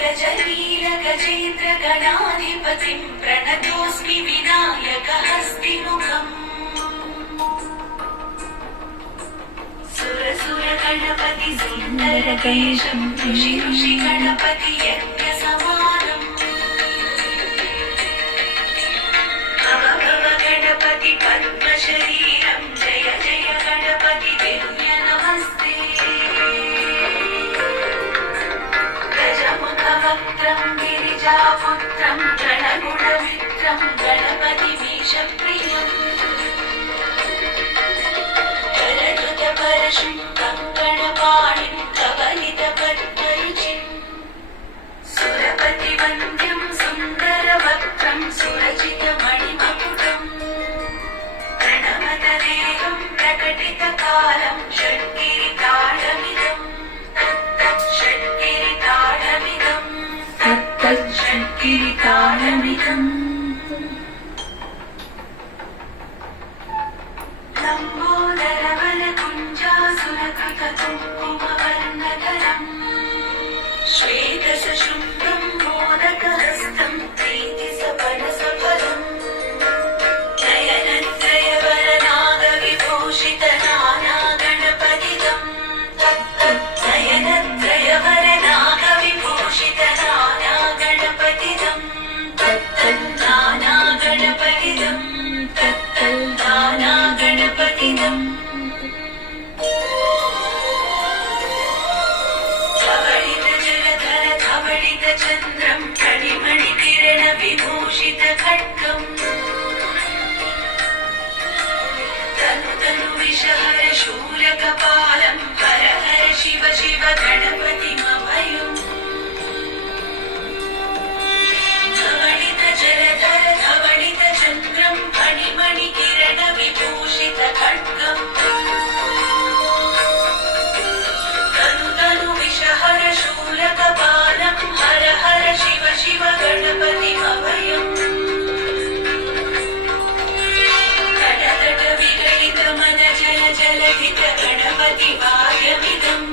गजवीर गजेन्द्र गणाधिपतिं प्रणतोऽस्मि विनायकहस्तिमुखम् सुरसुर गणपति सुन्दरकेशं ऋषि ऋषि गणपति यज्ञसमानम् भव भव गणपति पद्मशरीरं जय जय गणपति दिव्य नमस्ते गजमुखवक्त्रं गिरिजापुत्रं गणगुणमित्रं गणपतिमीशप्रियम् परशुं कङ्कणपाणिं कवलितपद्मरुचिं सुरपतिवन्द्यं सुन्दरवक्त्रं सुरचितमणिमकुटम् प्रणमतदेहं प्रकटितकालं षड्गिरिताडमिदं तत्तत् षड्गिरिताडमिदम् लम्बोदरवलकुञ्जासुरकृतकुङ्कुमवर्णधरम् श्वेतसशुभ्रं मोदकहस्तं प्रीतिसफलसफलम् नयनत्रयवरनागविभूषितनानागणपतितं तत्तत् नयनत्रयवरनागविभूषितनानागणपतितं तत्तत् नानागणपतितं तत्तत् नानागणपतितम् चन्द्रं कणिमणिकिरणविभूषितखड्गम् तनु तनु विषहर शूलकपालं हर हर शिव शिव गणपतिमभयम् धवणित जलधर धवणित चन्द्रं कणिमणिकिरणविभूषितखड्गम् तनु तनु विषहर शूलकपालं हर हर शिव शिव गणपतिमभयम् घटघट विगलित मद जल जलहित गणपतिवाद्यमिदम्